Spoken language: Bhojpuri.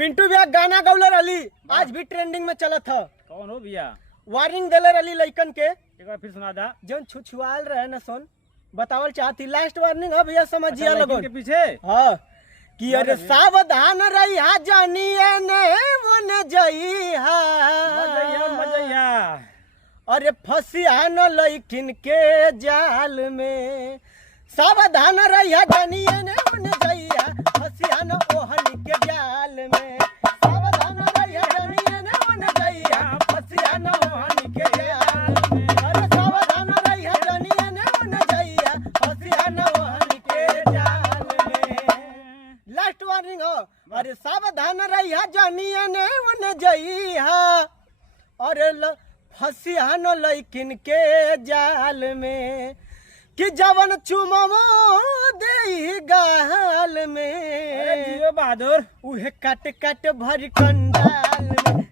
पिंटू भैया गाना गौले रही, आज भी ट्रेंडिंग में चला था। कौन हो भैया? वार्निंग देले रही लइकन के, एक बार फिर सुना दा। जौन छुछुआल रहे न सोन बतावल चाहती। लास्ट वार्निंग है भैया, समझिया लोगन के पीछे। हाँ कि अरे सावधान रहिया जानिए ने वन जइहा, मजैया अरे फसिया न लइकिन के जाल में। सावधान रहिया जानिए ने वन जइहा, फसिया न ओहन के जाल में। सावधान रहिया जानिए ने वन जइहा, फसिया न ओहन के जाल में। अरे सावधान रहिया जानिए ने वन जइहा, फसिया न ओहन के जाल में। लास्ट वार्निंग हो, अरे सावधान रहिया जानिए ने वन जइहा, अरे फसिया न लइकिन के जाल में। कि जवन चुमवो दे गाल में, जियो बहादुर उहे काट काट भर कंडाल में।